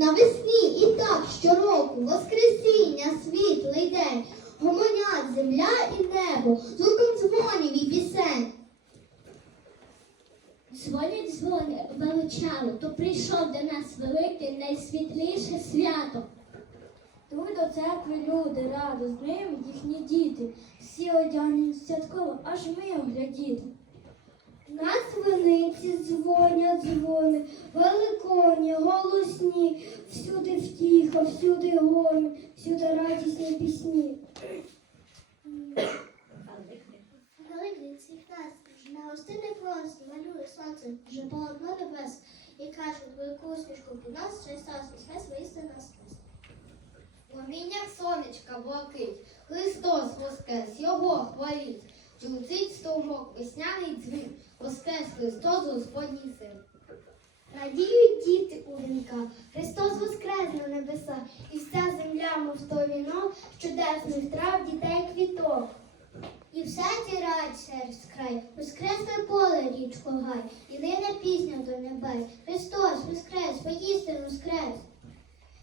Навесні і так щороку, воскресіння, світлий день, гомонять земля і небо, звуком дзвонів і пісень. Дзвонять дзвони величали, то прийшов до нас великий найсвітліше свято. Тут до церкви люди радо, з ними їхні діти, всі одягнені святково, аж ми оглядіти. На свиниці дзвонять дзвони, великоні, голосні, всюди втіха, всюди гомін, всюди радісні пісні. Великий світлас, на гостинний просто малює сонце, вже полотно небес, і каже, велику усмішку у нас Христос Воскрес, воістина Воскрес. Проміннях сонечка блакить, Христос воскрес, Його хваліть. Чуцить струмок, весняний дзвін, воскрес Христос Господній син. Радіють діти у вінках, Христос воскрес на небеса, і вся земля, мов то вінок, чудесних трав, дітей квіток. І все тірать серць край, воскресне поле річко гай, і лине пісня до небес. Христос воскрес, воістину воскрес.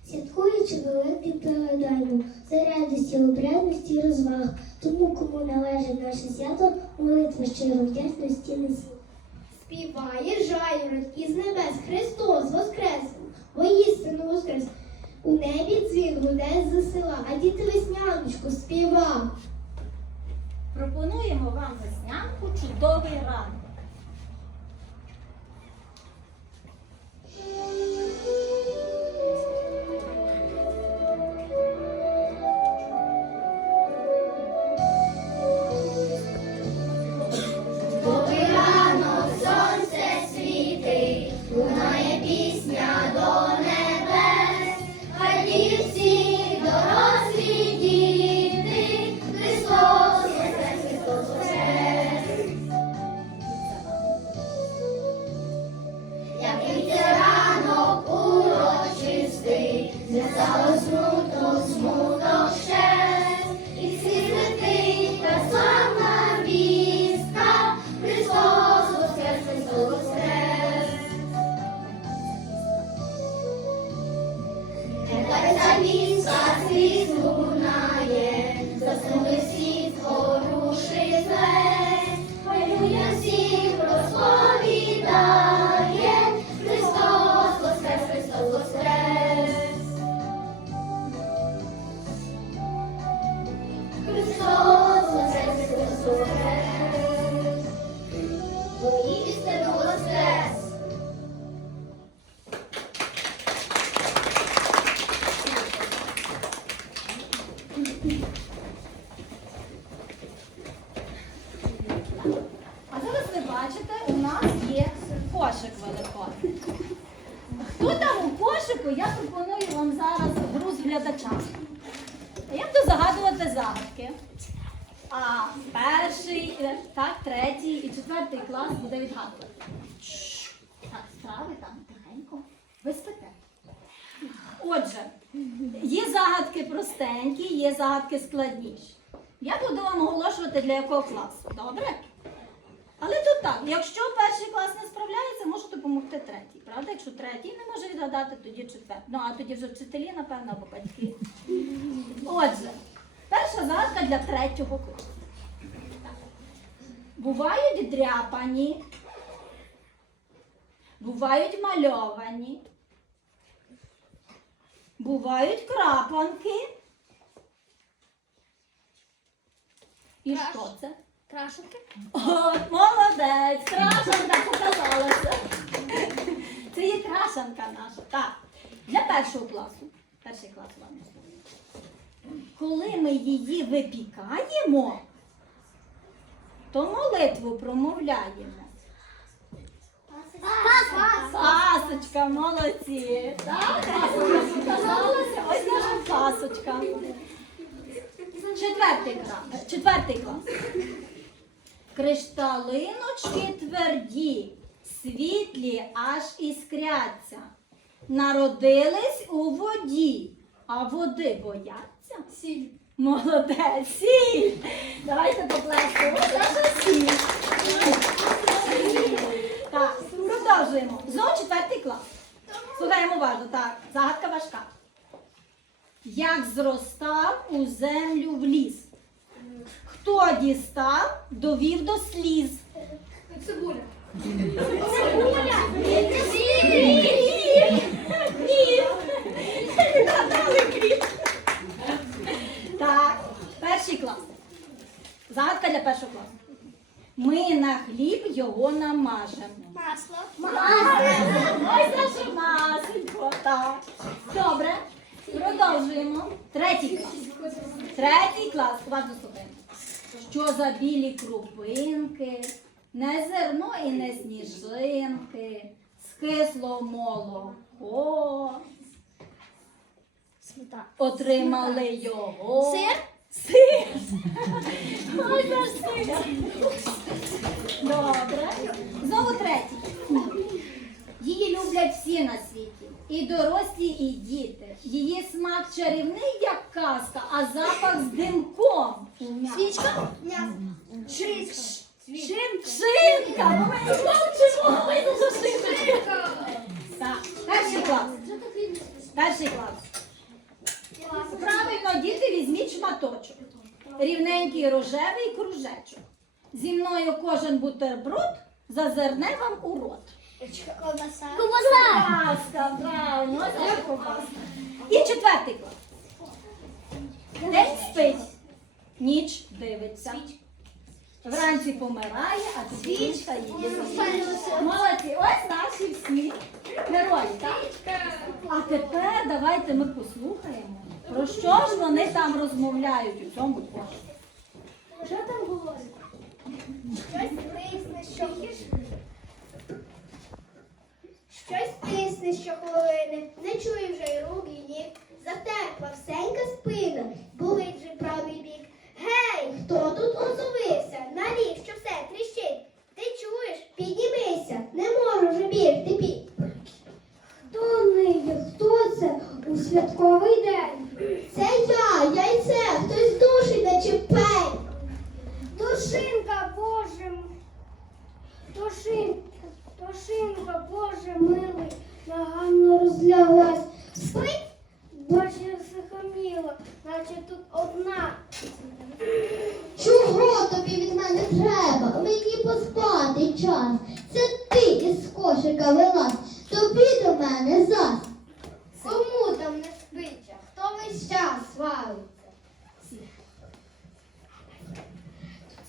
Святкуючи великий передаймо, за радості, обрядності і розваг, тому кому належить наше свято, молитва щиро вдячності несіть. Співає жайворонь із небес Христос воскрес, воістину воскрес. У небі дзвін гуде з села, а діти весняночку співа. Пропонуємо вам веснянку чудовий ранок. Вам оголошувати для якого класу. Добре? Але тут так, якщо перший клас не справляється, може допомогти третій. Правда? Якщо третій не може відгадати, тоді четвертий. Ну а тоді вже вчителі, напевно, або батьки. Отже, перша загадка для третього класу. Бувають дряпані, бувають мальовані, бувають крапанки. І що це? Крашенки? От, молодець, крашанка показалася. Це є крашанка наша. Так, для першого класу. Перший клас вам. Коли ми її випікаємо, то молитву промовляємо. Пасочка, молодці. Так, пасочка. Ось наша пасочка. Четвертий клас. Четвертий клас. Кришталиночки тверді, світлі аж іскряться. Народились у воді, а води бояться. Сіль. Молодець, сіль. Давайте поплескаємо. Наша сіль. Так, продовжуємо. Знову четвертий клас. Слухаємо уважно, так. Загадка важка. Як зростав у землю в ліс? Хто дістав, довів до сліз? Цибуля. Ні. Надали кріп. Так, перший клас. Загадка для першого класу. Ми на хліб його намажемо. Масло. Ой, наше масенько, так. Добре. Продовжуємо. Третій клас. Третій клас. Уважно слухаємо. Що за білі крупинки, не зерно і не сніжинки, скисло молоко. Отримали його. Сир? Сир. Ой, наш сир. Добре. Знову третій. Її люблять всі на світі. І дорослі, і діти. Її смак чарівний, як казка, а запах з димком. Свічка? М'ясо. Шинка. Шинка! Ми мовчимо, ми дуже перший клас. Перший клас. Правильно, діти, візьміть шматочок. Рівненький рожевий кружечок. Зі мною кожен бутерброд зазирне вам у рот. Ковбаса. Ковбаска, правильно. І четвертий клас. День спить, ніч дивиться. Вранці помирає, а свічка її. Молодці, ось наші всі герої, так? А тепер давайте ми послухаємо, про що ж вони там розмовляють у цьому кошику. Що там говорить? Щось тисне, що Щось тисне, що хвилини, не чую вже й рук, і ніг. Затерпла всенька спина, болить же правий бік. Гей, хто тут озовився? Навіщо все тріщить? Ти чуєш? Піднімися, не можу вже бігти пі. Хто ниє? Хто це у святковий день? Це я, яйце, хтось душить наче пень. Душинка, Боже, Душинка, Душинка, Боже милий, наганно розляглась. Спить? Боже, захоміла, наче тут одна. Чого тобі від мене треба? Мені поспати час. Це ти із кошика вилазь. Тобі до мене зас. Кому там не спиться? Хто весь час свалиться?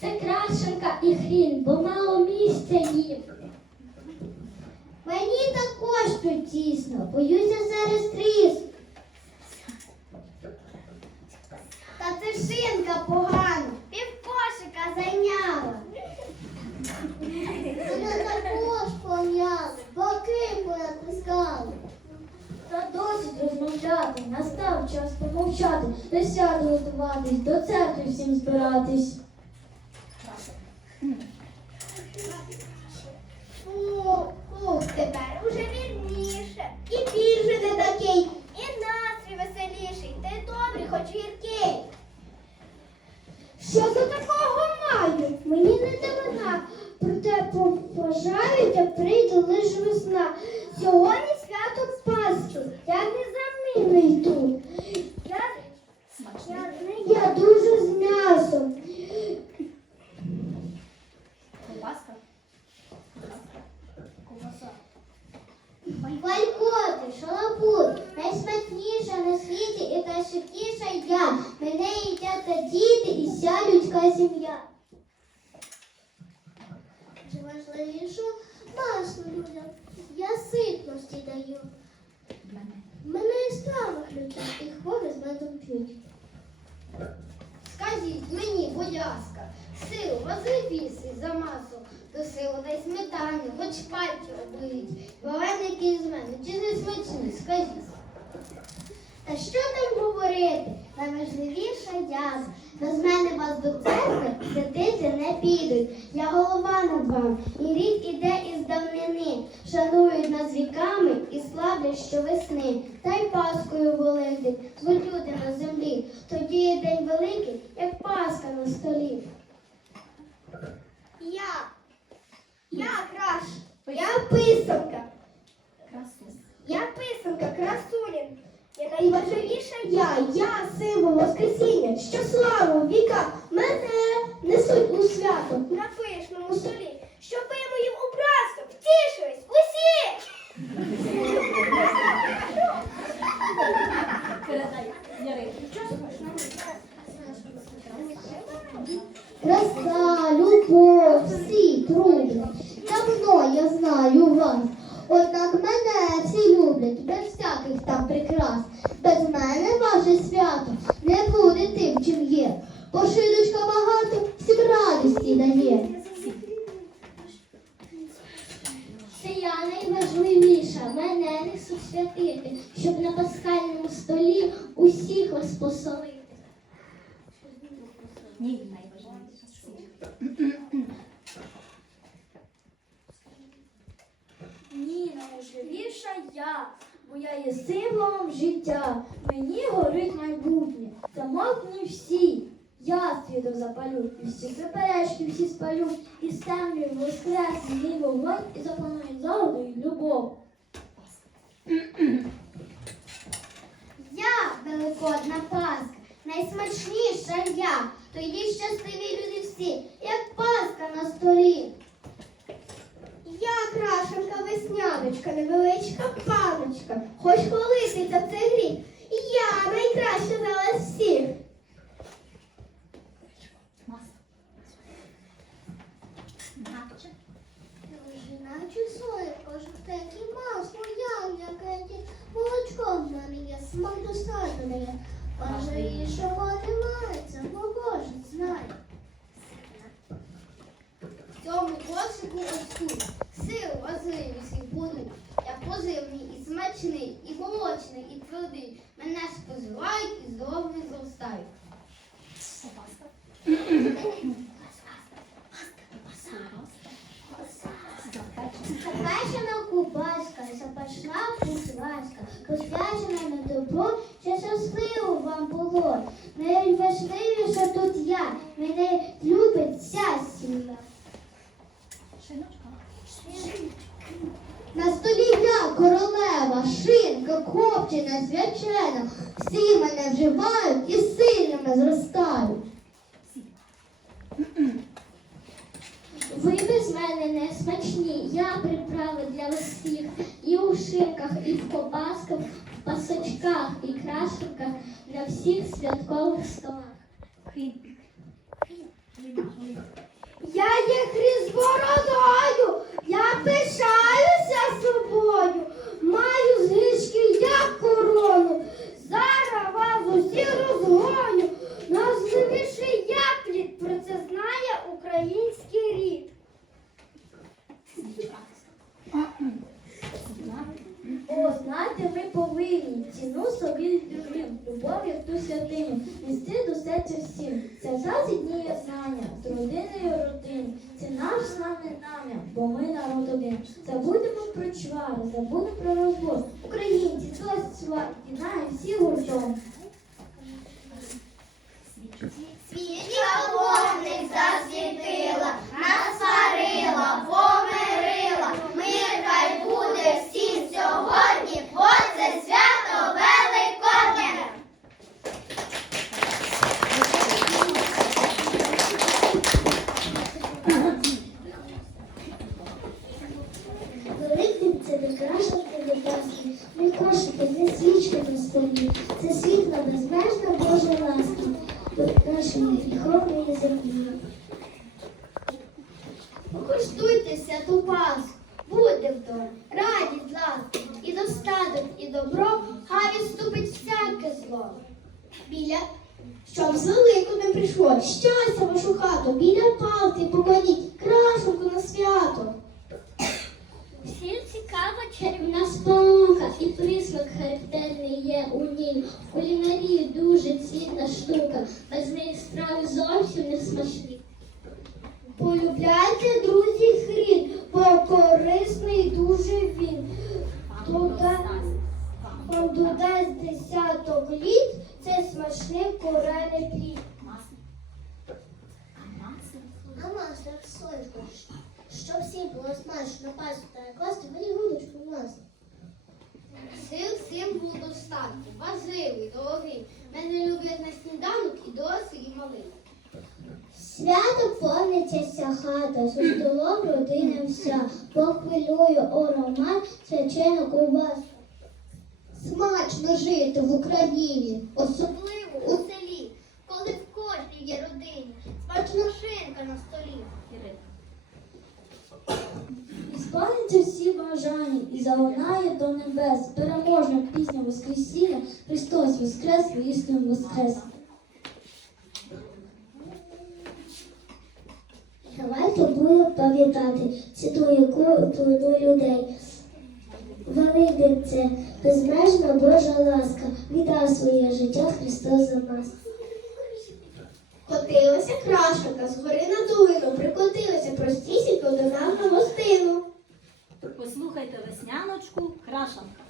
Це крашенка і хрін, бо мало місця їм. Мені також тут тісно. Боюся зараз тріс. Та це шинка погана, півкошика зайняла. Мене також пом'яли, боки понатискали. Та досить розмовляти, настав час помовчати, до сяду готуватись, до церкви всім збиратись. Cristo смачні, скажіть. Та що там говорити? Найважливіша я. Без мене вас до церкви святити не підуть. Я голова над вами, і рік іде із давнини. Шанують нас віками і славлять щовесни. Та й Паскою Великдень звуть люди на землі. Тоді є день великий, як Пасха на столі. Я, я краш, я писанка. Я писанка, красунін. Я найважливіша я, я символ Воскресіння, що славу віка мене несуть у свято. На пишному столі, щоб ви моїм образом втішились усі. Передай Ярині. Краса, любов, всі дружать. Давно я знаю вас. Однак мене всі люблять без всяких там прикрас. Без мене ваше свято не буде тим, чим є. Пошидочка багато всім радості дає. Це я найважливіша, мене несуть святити, щоб на пасхальному столі усіх вас посолити. Ні, найважливіше. Ні, я, бо я є символом життя. Мені горить майбутнє. Замовкні всі. Я світом запалю, і всі заперечки всі спалю, і темряві воскрес мій вогонь, і запанує золото і любов. Я великодна Пасха, найсмачніша я. Тоді щасливі люди всі, як Пасха на столі. Я крашенка весняночка, невеличка паночка, хоч колиситься в цей гріх. Я найкраща за вас всіх. Наче. Жіначу соєвко, жовтеньке масло, ягнякеньке, молочко в мене смак достатньо дає. Важливішого немає, це бо кожен знає. В цьому кошику ось тут сили важливі всі будуть. Я позивний і смачний, і молочний, і твердий. Мене споживають і здоров'я зростають. Запечена кубаска, запашна пусласка, посвячена на добро, що щасливо вам було. Найважливіше тут я, мене любить вся сім'я. Шиночка. На столі я королева, шинка, копчена, свячена. Всі мене вживають і сильними зростають. Ви без мене не смачні, я приправи для вас всіх. І у шинках, і в кобасках, в пасочках, і крашенках на всіх святкових столах. Я є хріз бородою, я пишаюся собою, маю згички як корону. Зараз вас усіх розгоню. Найважливіше я плід, про це знає український рід. О, знати ви ціну собі любим, любов як ту святиню, нести до серця всім. Це зазідніє знання з родиною родини. Це наш славне намір, бо ми народ один. Забудемо про чвари, забудемо про розбор. Українці, досить свар, єднаємо всі гуртом. Свічка вогник засвітила, насварила, помирила. Мир хай буде всім сьогодні, бо це свято Великодне. Великдень це не крашенки не паски, не кошики, не свічки на столі. Це світла безмежна Божа ласка Полюбляйте, друзі, хрін, бо корисний дуже він. Туда, Вам додасть десяток літ, це смачний корений плід. А масло сольку, щоб всім було смачно пасти та класти мені грудочку масло. достатку, важливий, дорогий. Мене люблять на сніданок і дорослий, і малий. Свято повниться хата, за столом родина вся, похвилюю аромат свячену ковбасу. Смачно жити в Україні, Особливо у селі, коли в кожній є родині, смачна шинка на столі. Ірина. Ісполниться всі бажання і залунає до небес. Переможна пісня Воскресіння, Христос Воскрес, воістину Воскрес. Давайте пам'ятати святою культуру людей. Великдень це безмежна Божа ласка, віддав своє життя Христос за нас. Котилася крашенка, з гори на долину, прикотилася простісінько до нас на гостину. Послухайте весняночку, крашанка.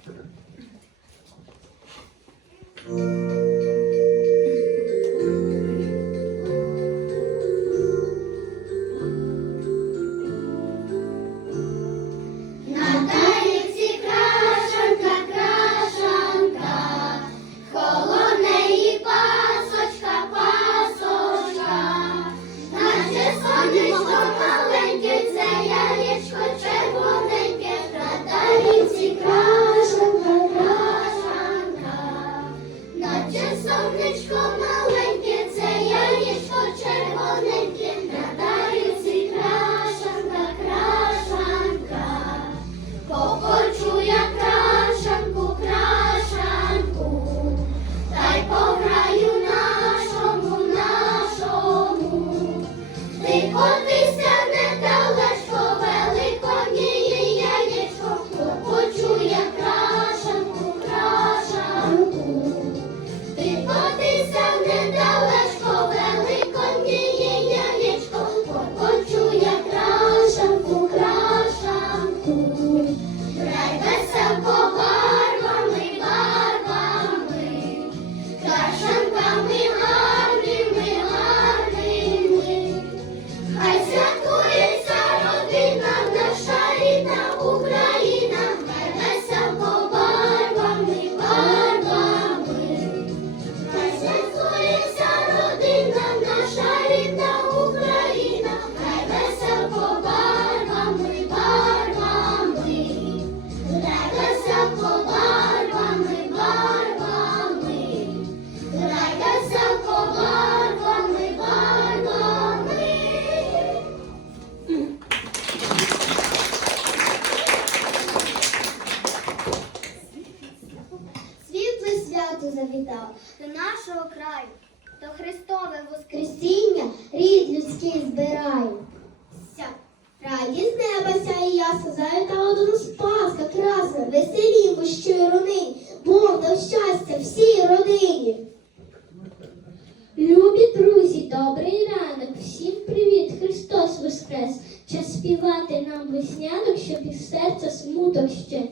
Добрий ранок, всім привіт, Христос Воскрес. Час співати нам веснянок, щоб із серця смуток ще.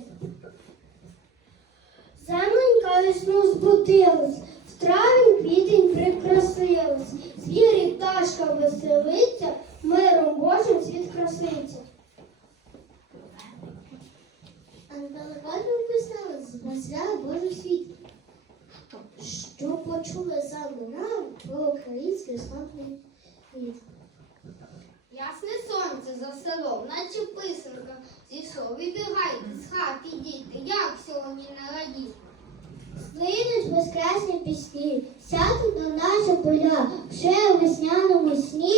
Земленька весну збудилась, в травень квітень прикрасилась, звірі пташка веселиться, миром Божим світ краситься. Анталикально писали, звасля Божий світ. Що почули саме нам про український славний світ. Ясне сонце за селом, наче писанка зійшов. Вибігайте з хати, діти, як сьогодні не радіти. Слинуть воскресні пісні, сядуть на наші поля, вже у весняному сні